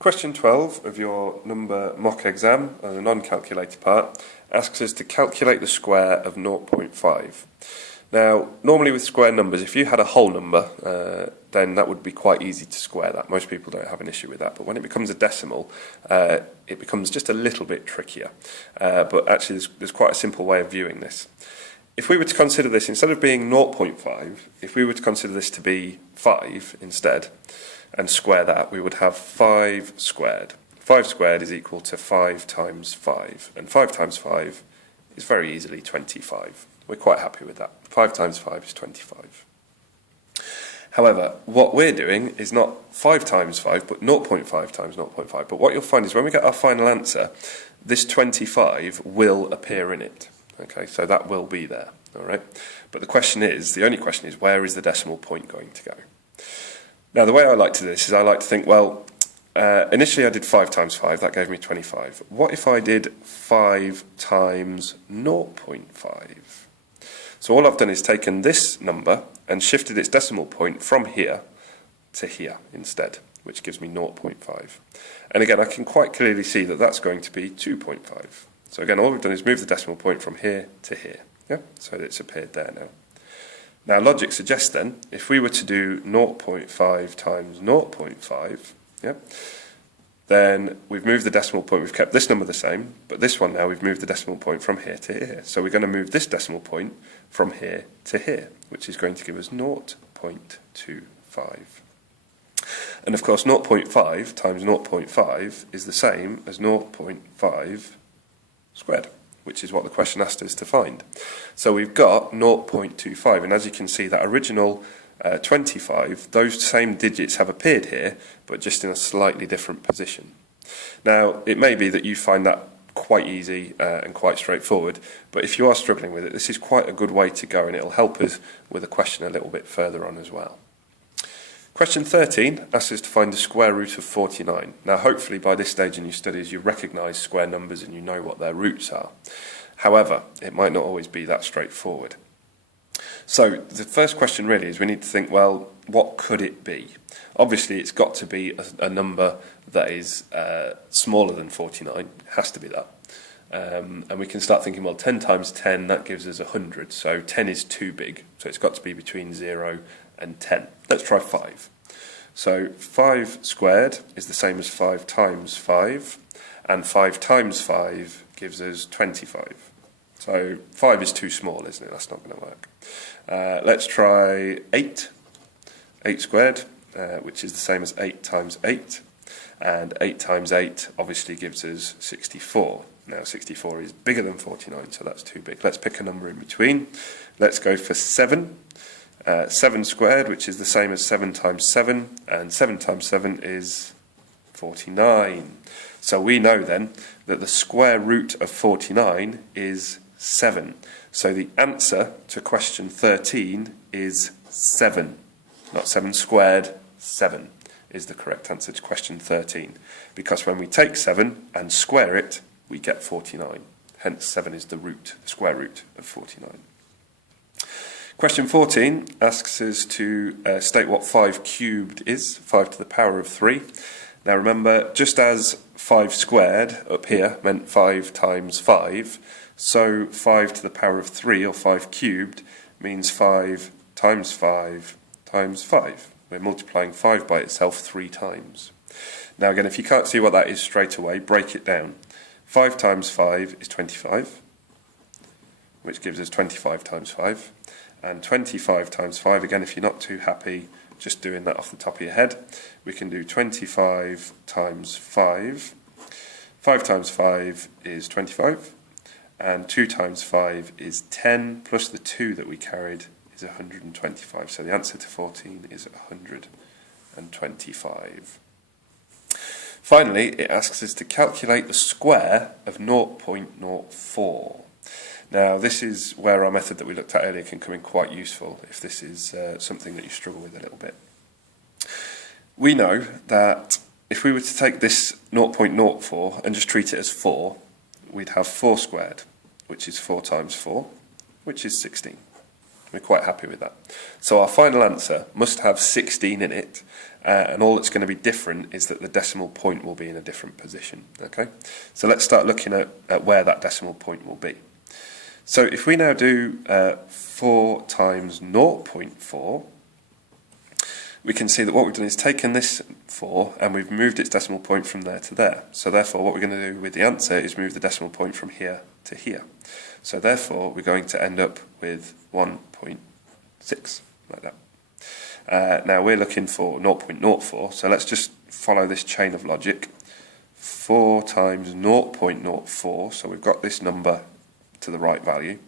Question 12 of your number mock exam, on the non-calculated part, asks us to calculate the square of 0.5. Now, normally with square numbers, if you had a whole number, then that would be quite easy to square that. Most people don't have an issue with that, but when it becomes a decimal, it becomes just a little bit trickier. But actually, there's quite a simple way of viewing this. If we were to consider this, instead of being 0.5, if we were to consider this to be 5 instead, and square that, we would have 5 squared. 5 squared is equal to 5 times 5, and 5 times 5 is very easily 25. We're quite happy with that. 5 times 5 is 25. However, what we're doing is not 5 times 5, but 0.5 times 0.5. But what you'll find is when we get our final answer, this 25 will appear in it. Okay, so that will be there. All right. But the only question is, where is the decimal point going to go? Now, the way I like to do this is I like to think, well, initially I did 5 times 5, that gave me 25. What if I did 5 times 0.5? So all I've done is taken this number and shifted its decimal point from here to here instead, which gives me 0.5. And again, I can quite clearly see that that's going to be 2.5. So again, all we've done is move the decimal point from here to here. Yeah, so it's appeared there now. Now, logic suggests then, if we were to do 0.5 times 0.5, yeah, then we've moved the decimal point, we've kept this number the same, but this one now we've moved the decimal point from here to here. So we're going to move this decimal point from here to here, which is going to give us 0.25. And of course, 0.5 times 0.5 is the same as 0.5 squared, which is what the question asked us to find. So we've got 0.25, and as you can see, that original 25, those same digits have appeared here, but just in a slightly different position. Now, it may be that you find that quite easy and quite straightforward, but if you are struggling with it, this is quite a good way to go, and it'll help us with a question a little bit further on as well. Question 13 asks us to find the square root of 49. Now, hopefully by this stage in your studies, you recognise square numbers and you know what their roots are. However, it might not always be that straightforward. So the first question really is we need to think, well, what could it be? Obviously, it's got to be a number that is smaller than 49. It has to be that. And we can start thinking, well, 10 times 10, that gives us 100. So 10 is too big. So it's got to be between 0 and 10. Let's try 5. So 5 squared is the same as 5 times 5. And 5 times 5 gives us 25. So 5 is too small, isn't it? That's not going to work. Let's try 8. 8 squared, which is the same as 8 times 8. And 8 times 8 obviously gives us 64. Now 64 is bigger than 49, so that's too big. Let's pick a number in between. Let's go for 7. 7 squared, which is the same as 7 times 7. And 7 times 7 is 49. So we know then that the square root of 49 is 7. So the answer to question 13 is 7. Not 7 squared, 7 is the correct answer to question 13. Because when we take 7 and square it, we get 49. Hence 7 is the root, the square root of 49. Question 14 asks us to state what 5 cubed is, 5 to the power of 3. Now remember, just as 5 squared up here meant 5 times 5, so 5 to the power of 3, or 5 cubed, means 5 times 5 times 5. We're multiplying 5 by itself 3 times. Now again, if you can't see what that is straight away, break it down. 5 times 5 is 25, which gives us 25 times 5. And 25 times 5, again, if you're not too happy just doing that off the top of your head, we can do 25 times 5. 5 times 5 is 25, and 2 times 5 is 10, plus the 2 that we carried is 125. So the answer to 14 is 125. Finally, it asks us to calculate the square of 0.04. Now, this is where our method that we looked at earlier can come in quite useful if this is something that you struggle with a little bit. We know that if we were to take this 0.04 and just treat it as 4, we'd have 4 squared, which is 4 times 4, which is 16. We're quite happy with that. So our final answer must have 16 in it, and all that's going to be different is that the decimal point will be in a different position. Okay, so let's start looking at where that decimal point will be. So if we now do 4 times 0.4, we can see that what we've done is taken this 4 and we've moved its decimal point from there to there. So therefore what we're going to do with the answer is move the decimal point from here to here. So therefore we're going to end up with 1.6, like that. Now we're looking for 0.04, so let's just follow this chain of logic. 4 times 0.04, so we've got this number to the right value.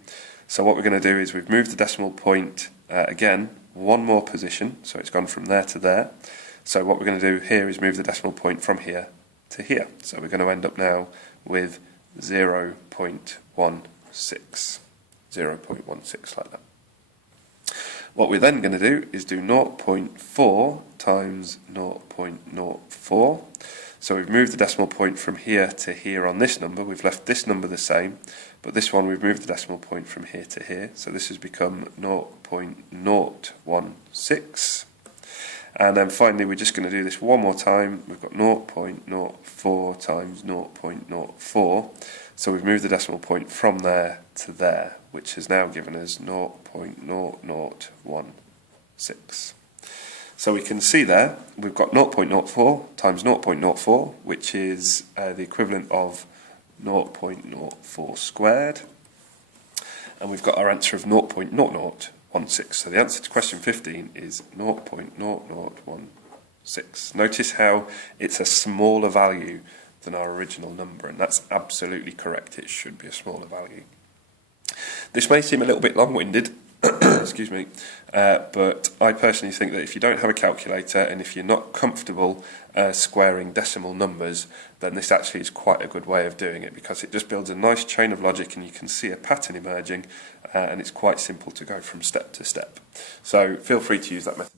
So what we're going to do is we've moved the decimal point again one more position, so it's gone from there to there. So what we're going to do here is move the decimal point from here to here. So we're going to end up now with 0.16, 0.16 like that. What we're then going to do is do 0.4 times 0.04. So we've moved the decimal point from here to here on this number. We've left this number the same, but this one we've moved the decimal point from here to here. So this has become 0.016. And then finally we're just going to do this one more time. We've got 0.04 times 0.04. So we've moved the decimal point from there to there, which has now given us 0.0016. So we can see there, we've got 0.04 times 0.04, which is the equivalent of 0.04 squared. And we've got our answer of 0.0016. So the answer to question 15 is 0.0016. Notice how it's a smaller value than our original number, and that's absolutely correct. It should be a smaller value. This may seem a little bit long-winded, excuse me, but I personally think that if you don't have a calculator and if you're not comfortable squaring decimal numbers, then this actually is quite a good way of doing it, because it just builds a nice chain of logic and you can see a pattern emerging, and it's quite simple to go from step to step. So feel free to use that method.